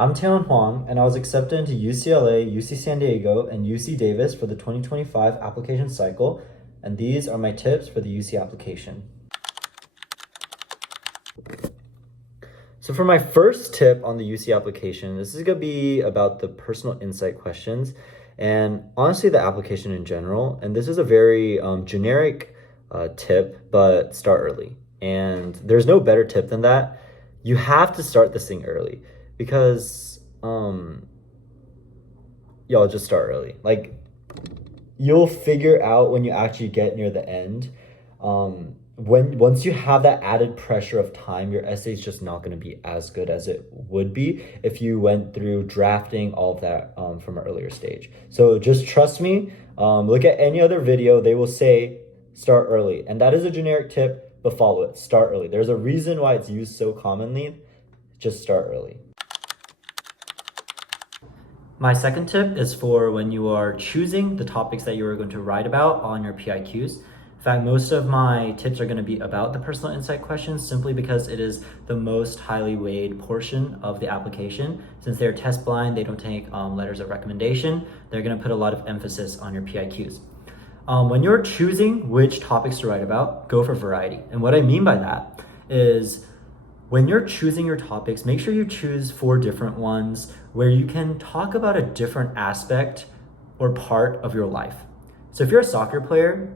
I'm Taeon Huang, and I was accepted into UCLA, UC San Diego, and UC Davis for the 2025 application cycle, and these are my tips for the UC application. So for my first tip on the UC application, this is going to be about the personal insight questions and honestly the application in general. And this is a very generic tip, but start early. And there's no better tip than that. You have to start this thing early because y'all just start early. Like you'll figure out when you actually get near the end. Once you have that added pressure of time, your essay is just not going to be as good as it would be if you went through drafting all of that from an earlier stage. So just trust me. Look at any other video. They will say start early. And that is a generic tip, but follow it. Start early. There's a reason why it's used so commonly. Just start early. My second tip is for when you are choosing the topics that you are going to write about on your PIQs. In fact, most of my tips are going to be about the personal insight questions simply because it is the most highly weighed portion of the application. Since they're test blind, they don't take letters of recommendation. They're going to put a lot of emphasis on your PIQs. When you're choosing which topics to write about, go for variety. And what I mean by that is when you're choosing your topics, make sure you choose 4 different ones where you can talk about a different aspect or part of your life. So if you're a soccer player,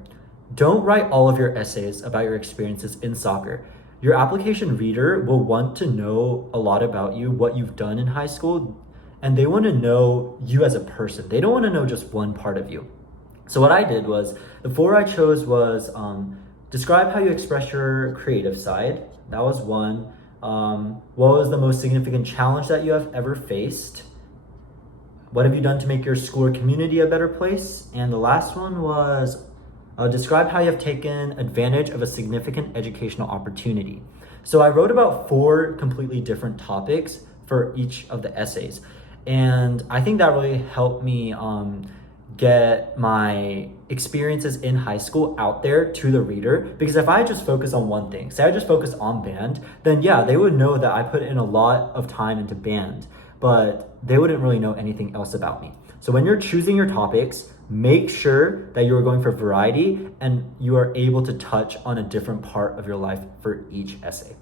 don't write all of your essays about your experiences in soccer. Your application reader will want to know a lot about you, what you've done in high school, and they want to know you as a person. They don't want to know just one part of you. So what I did was, the 4 I chose was describe how you express your creative side. That was one. What was the most significant challenge that you have ever faced? What have you done to make your school or community a better place? And the last one was describe how you have taken advantage of a significant educational opportunity. So I wrote about 4 completely different topics for each of the essays. And I think that really helped me get my experiences in high school out there to the reader. Because if I just focus on one thing, say I just focus on band, then yeah, they would know that I put in a lot of time into band, but they wouldn't really know anything else about me. So when you're choosing your topics, make sure that you are going for variety and you are able to touch on a different part of your life for each essay.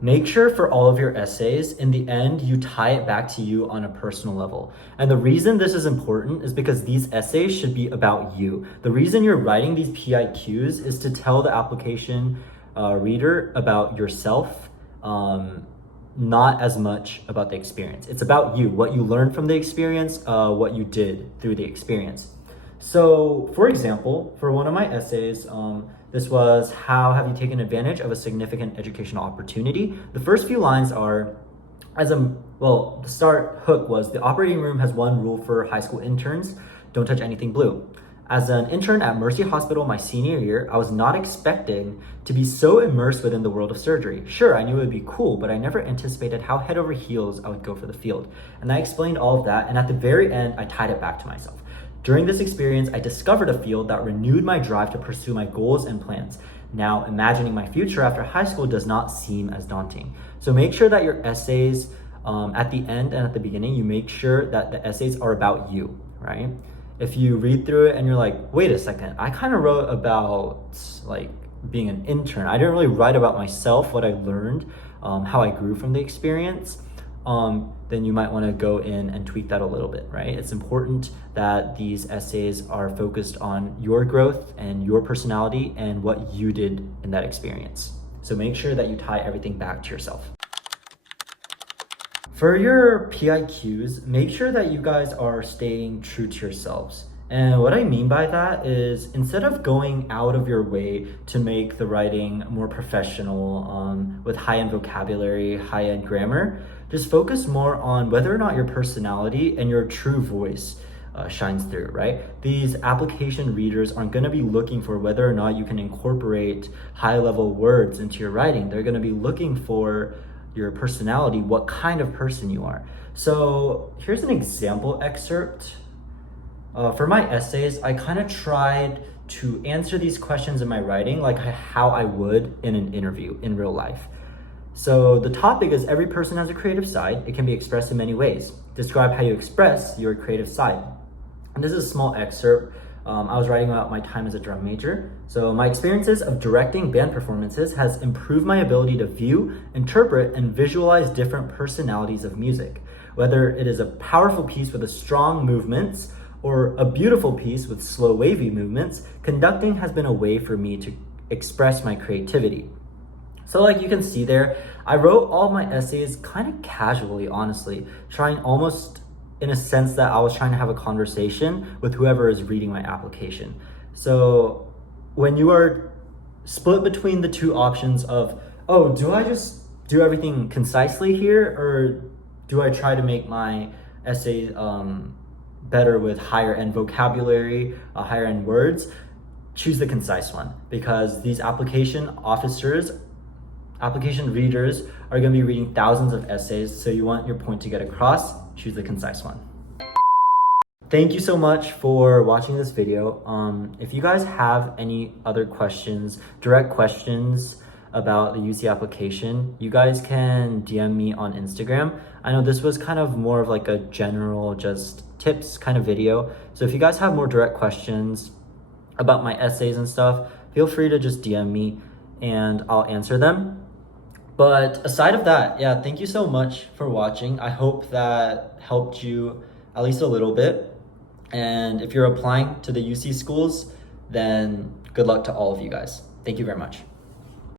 Make sure for all of your essays, in the end, you tie it back to you on a personal level. And the reason this is important is because these essays should be about you. The reason you're writing these PIQs is to tell the application reader about yourself, not as much about the experience. It's about you, what you learned from the experience, what you did through the experience. So for example, for one of my essays, this was how have you taken advantage of a significant educational opportunity? The first few lines are, the start hook was the operating room has one rule for high school interns, don't touch anything blue. As an intern at Mercy Hospital my senior year, I was not expecting to be so immersed within the world of surgery. Sure, I knew it would be cool, but I never anticipated how head over heels I would go for the field. And I explained all of that, and at the very end, I tied it back to myself. During this experience, I discovered a field that renewed my drive to pursue my goals and plans. Now, imagining my future after high school does not seem as daunting. So make sure that your essays, at the end and at the beginning, you make sure that the essays are about you, right? If you read through it and you're like, wait a second, I kind of wrote about like being an intern. I didn't really write about myself, what I learned, how I grew from the experience. Then you might want to go in and tweak that a little bit, right? It's important that these essays are focused on your growth and your personality and what you did in that experience. So make sure that you tie everything back to yourself. For your PIQs, make sure that you guys are staying true to yourselves. And what I mean by that is instead of going out of your way to make the writing more professional with high-end vocabulary, high-end grammar, just focus more on whether or not your personality and your true voice shines through, right? These application readers aren't going to be looking for whether or not you can incorporate high-level words into your writing. They're going to be looking for your personality, what kind of person you are. So here's an example excerpt. For my essays, I kind of tried to answer these questions in my writing like how I would in an interview in real life. So the topic is every person has a creative side. It can be expressed in many ways. Describe how you express your creative side. And this is a small excerpt. I was writing about my time as a drum major. So my experiences of directing band performances has improved my ability to view, interpret, and visualize different personalities of music. Whether it is a powerful piece with a strong movements or a beautiful piece with slow wavy movements, conducting has been a way for me to express my creativity. So like you can see there, I wrote all my essays kind of casually, honestly, trying almost in a sense that I was trying to have a conversation with whoever is reading my application. So when you are split between the two options of, oh, do I just do everything concisely here, or do I try to make my essay better with higher end vocabulary, higher end words? Choose the concise one, because these application readers are going to be reading thousands of essays, so you want your point to get across, choose the concise one. Thank you so much for watching this video. If you guys have any other questions, direct questions about the UC application, you guys can DM me on Instagram. I know this was kind of more of like a general just tips kind of video. So if you guys have more direct questions about my essays and stuff, feel free to just DM me and I'll answer them. But aside of that, yeah, thank you so much for watching. I hope that helped you at least a little bit. And if you're applying to the UC schools, then good luck to all of you guys. Thank you very much.